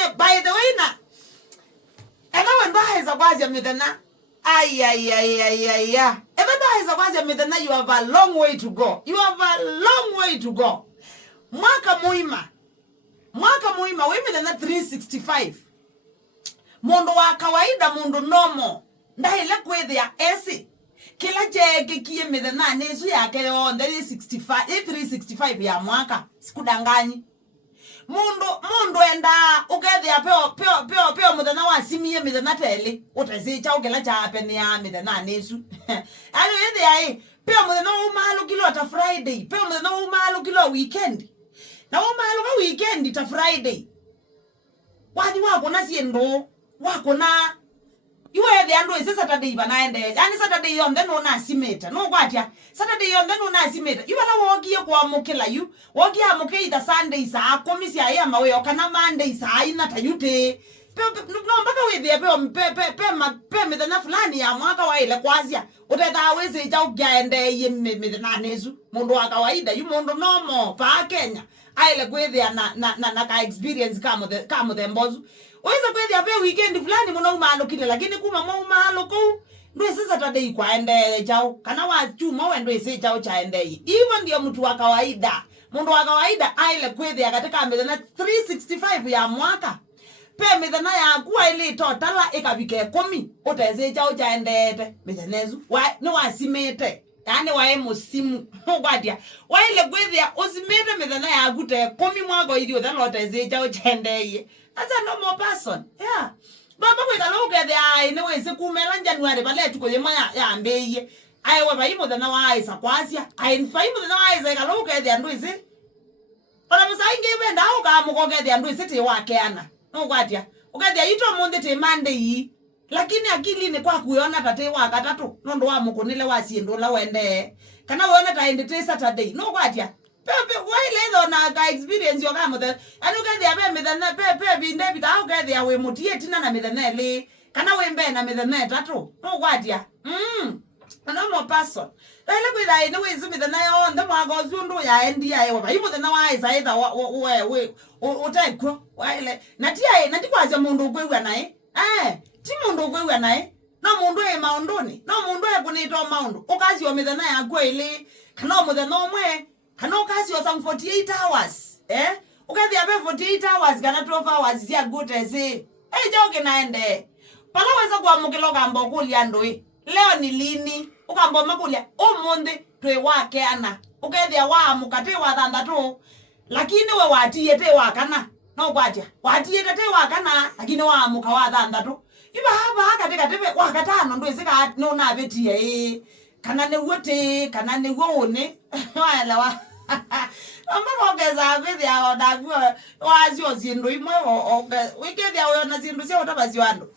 midana by the way na ena wendo haiza kwazi midana ay eba haiza kwazi midana you have a long way to go. You have a long way to go. Mwaka muima wewe midana 365 mundu wa kawaida mundu nomo ndaile kwethia esi kila cheke kie midana nezu yake yo 365 ya mwaka sikudanganyi mundu enda ukethia peo midana wasimie midana tele utazicha ukela chape ni ya midana nezu ano yethia peo midana umalo kilo ta Friday peo midana umalo kilo weekend na umalo ka weekend ta Friday wadi wako na siendo wako na iwe the ando is Saturday banaende yani Saturday yon then una asimeta no kwatia Saturday yon then una asimeta iwe la wogie kwa mukela yu wogie amuke ida Sunday saa komisi ya mawe okana Monday saa ina tayute no mpaka we the pe midana fulani ya mwaka wa ile kwazia uteta weze ja ugaende ye midana nezu mundu wa kawaida yu mundu nomo pa Kenya aile kwethia na ka experience kama the mbozu weza kwethia pe weekend fulani muna umalo kile lakini kuma mo umalo ko ndo Saturday kwaende chao kana wa chuma wendo ise chao chaende hivyo ndio mtu wa kawaida mundu wa kawaida aile kwethia katika midana 365 ya mwaka pe midana ya kuwa ile totala ikabike 10 uteze chao chaendete midanezu ni wasimete yani wae musimu ngwadia waile kwethia usimete midana ya gute 10 mwago idio then uteze chao chaendeye. That's a normal person. Yeah. Baba we kalo ukethia ni wese kumela January bale tukoyema ya mbeye ai wa baimo dana waisa kwazia ai baimo dana waisa kalo ukethia ndo ise ona musainge benda uka mukogethia ndo ise te wakeana no kwatia ukethia ito monde te Monday lakini akili ni kwa kuona tate wa katatu ndo wa mukunile wasiendo la wende kana wona taende te Saturday no kwatia pepe wile na ka experience yo kama the anu ukethia be midana pepe binde bita ukethia we mutie tina na midana le kana we mbe na midana tatu no kwatia ana mo person ele kwida ine we zumi midana yo ndo mwago zundu ya endi ya wa baimo na wa isa either we utekwo wile natia nati kwaza mundu kwewa nae ti mundu kwewa nae no mundu e maundoni no mundu e kunito maundu ukazi o midana ya kwa ile kana mo the no mwe kana ukazi o some 48 hours ukazi abe 48 hours kana 12 hours ya good as joke naende pala weza kwa mukilo kambo kulia ndoi leo ni lini ukambo makulia omonde twe wake ana ukethia wa mukate wa thandatu lakini we watie te wakana no kwatia watie te wakana lakini wa muka wa thandatu iba haba katika tebe wakatano ndo isika no na betie kana ne wote kana ne wone wala wa amba ngeza bethi ya odagwa wazi ozindo imwe wikethia we na zindu cia utabazi wando